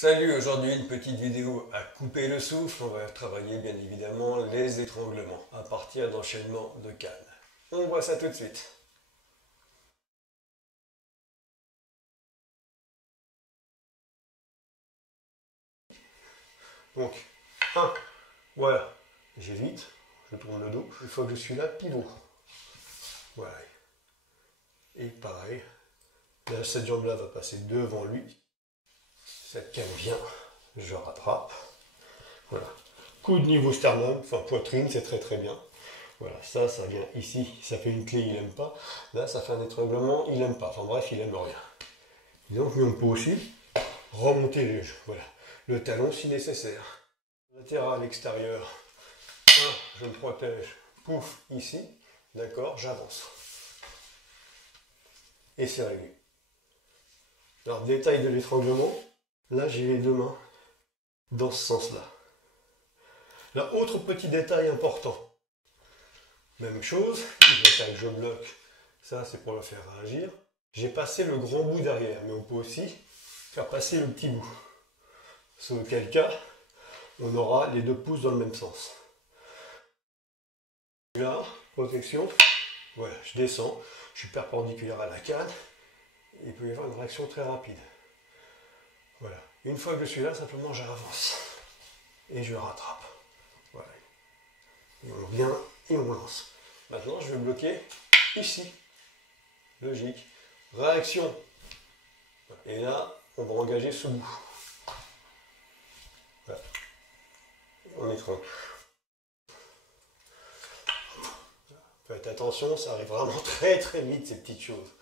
Salut, aujourd'hui une petite vidéo à couper le souffle. On va travailler bien évidemment les étranglements à partir d'enchaînements de cannes. On voit ça tout de suite. Donc, voilà, j'évite, je tourne le dos. Une fois que je suis là, pivot. Voilà. Et pareil, là, cette jambe-là va passer devant lui. Cette canne vient, je rattrape. Voilà. Coude niveau sternum, enfin poitrine, c'est très très bien. Voilà, ça vient ici, ça fait une clé, il n'aime pas. Là, ça fait un étranglement, il n'aime pas. Enfin bref, il n'aime rien. Et donc, on peut aussi remonter voilà, le talon si nécessaire. Latéral, extérieur. Je me protège. Pouf, ici. D'accord, j'avance. Et c'est réglé. Alors, détail de l'étranglement. Là, j'ai les deux mains dans ce sens-là. Là, autre petit détail important. Même chose, je bloque. Ça, c'est pour le faire réagir. J'ai passé le grand bout derrière, mais on peut aussi faire passer le petit bout. Sauf auquel cas, on aura les deux pouces dans le même sens. Là, protection. Voilà, je descends, je suis perpendiculaire à la canne. Il peut y avoir une réaction très rapide. Voilà. Une fois que je suis là, simplement j'avance. Et je rattrape. Voilà. Et on revient et on lance. Maintenant, je vais bloquer ici. Logique. Réaction. Et là, on va engager ce bout. Voilà. On étrangle. Faites attention, ça arrive vraiment très très vite ces petites choses.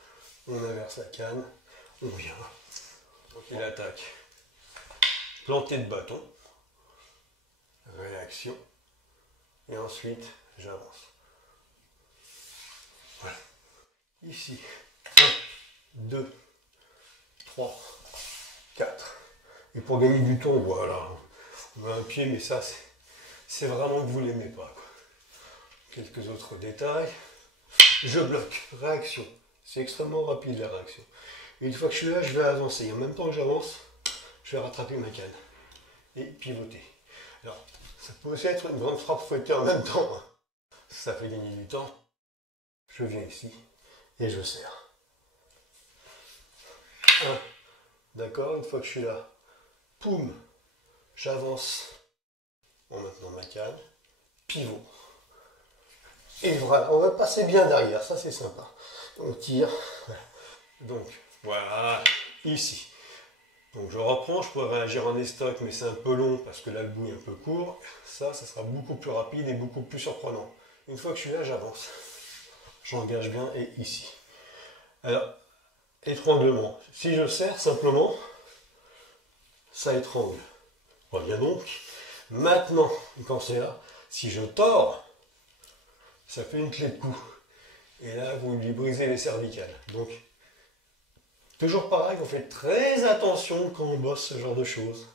On inverse la canne, on vient. Donc il attaque. Planté de bâton. Réaction. Et ensuite, j'avance. Voilà. Ici. 1, 2, 3, 4. Et pour gagner du temps, voilà. On met un pied, mais ça, c'est vraiment que vous ne l'aimez pas, quoi. Quelques autres détails. Je bloque. Réaction. C'est extrêmement rapide la réaction. Et une fois que je suis là, je vais avancer. Et en même temps que j'avance, je vais rattraper ma canne. Et pivoter. Alors, ça peut aussi être une grande frappe fouettée en même temps. Ça fait gagner du temps. Je viens ici et je serre. 1. D'accord, une fois que je suis là, poum, j'avance en maintenant ma canne. Pivot. Et voilà, on va passer bien derrière, ça c'est sympa. On tire. Donc, voilà, ici. Donc je reprends, je pourrais réagir en estoc, mais c'est un peu long parce que là le bout est un peu court. Ça sera beaucoup plus rapide et beaucoup plus surprenant. Une fois que je suis là, j'avance. J'engage bien et ici. Alors, étranglement. Si je serre simplement, ça étrangle. Reviens donc. Maintenant, quand c'est là, si je tords, ça fait une clé de cou. Et là, vous lui brisez les cervicales. Donc, toujours pareil, vous faites très attention quand on bosse ce genre de choses.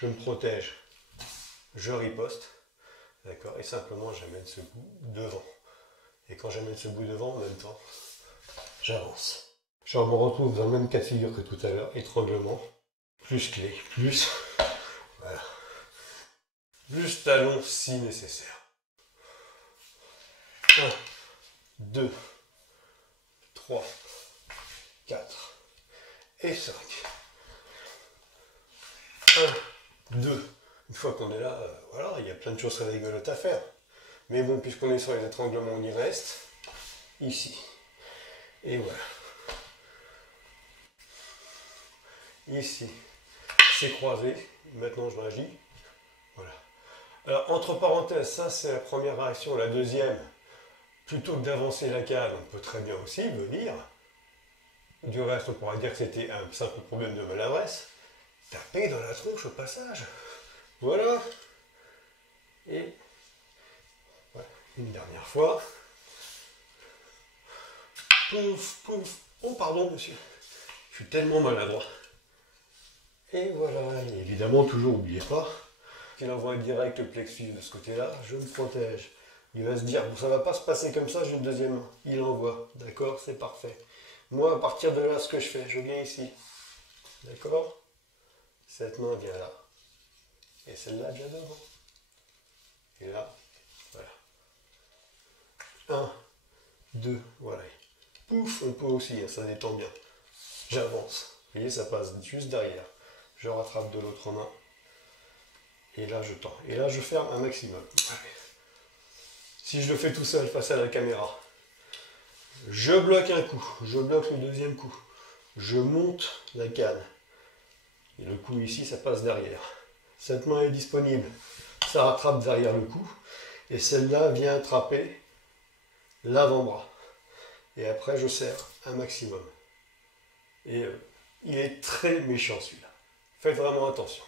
Je me protège. Je riposte. D'accord. Et simplement, j'amène ce bout devant. Et quand j'amène ce bout devant, en même temps, j'avance. Je me retrouve dans le même cas de figure que tout à l'heure. Étranglement. Plus clé. Plus. Voilà. Plus talon si nécessaire. 1, 2, 3, 4 et 5. 1, 2. Une fois qu'on est là, voilà, il y a plein de choses très rigolotes à faire. Mais bon, puisqu'on est sur les étranglements, on y reste. Ici. Et voilà. Ici. C'est croisé. Maintenant, je réagis. Voilà. Alors, entre parenthèses, ça, c'est la première réaction. La deuxième, plutôt que d'avancer la canne, on peut très bien aussi venir. Du reste, on pourrait dire que c'était un simple problème de maladresse. Taper dans la tronche au passage. Voilà. Et voilà. Une dernière fois. Pouf, pouf. Oh, pardon, monsieur. Je suis tellement maladroit. Et voilà. Et évidemment, toujours, n'oubliez pas qu'il envoie direct le plexus de ce côté-là. Je me protège. Il va se dire, bon, ça ne va pas se passer comme ça, j'ai une deuxième main. Il envoie. D'accord, c'est parfait. Moi, à partir de là, ce que je fais, je viens ici. D'accord? Cette main vient là. Et celle-là vient devant. Et là, voilà. 1, 2, voilà. Pouf, on peut aussi, hein, ça détend bien. J'avance. Vous voyez, ça passe juste derrière. Je rattrape de l'autre main. Et là, je tends. Et là, je ferme un maximum. Si je le fais tout seul face à la caméra, je bloque un coup. Je bloque le deuxième coup. Je monte la canne. Et le coup ici, ça passe derrière. Cette main est disponible. Ça rattrape derrière le cou. Et celle-là vient attraper l'avant-bras. Et après, je serre un maximum. Et il est très méchant celui-là. Faites vraiment attention.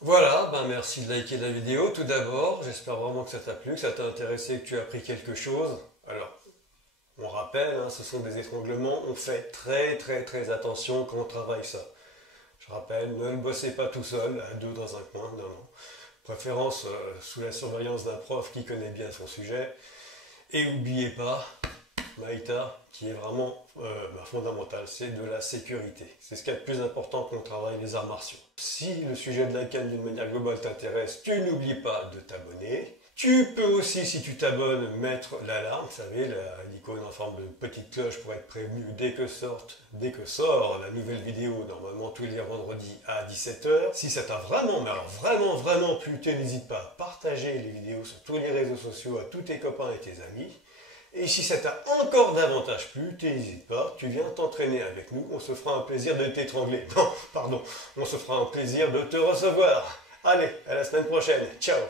Voilà, merci de liker la vidéo tout d'abord. J'espère vraiment que ça t'a plu, que ça t'a intéressé, que tu as appris quelque chose. Alors, on rappelle, hein, ce sont des étranglements. On fait très attention quand on travaille ça. Je rappelle, ne bossez pas tout seul, à deux dans un coin, non. Préférence sous la surveillance d'un prof qui connaît bien son sujet. Et n'oubliez pas, Maïta, qui est vraiment fondamental, c'est de la sécurité. C'est ce qu'il y a de plus important quand on travaille les arts martiaux. Si le sujet de la canne d'une manière globale t'intéresse, tu n'oublies pas de t'abonner. Tu peux aussi, si tu t'abonnes, mettre l'alarme, vous savez, l'icône en forme de petite cloche pour être prévenu dès que sort la nouvelle vidéo, normalement tous les vendredis à 17 h. Si ça t'a vraiment, mais alors vraiment plu, n'hésite pas à partager les vidéos sur tous les réseaux sociaux à tous tes copains et tes amis. Et si ça t'a encore davantage plu, n'hésite pas, tu viens t'entraîner avec nous, on se fera un plaisir de t'étrangler. Non, pardon, on se fera un plaisir de te recevoir. Allez, à la semaine prochaine, ciao!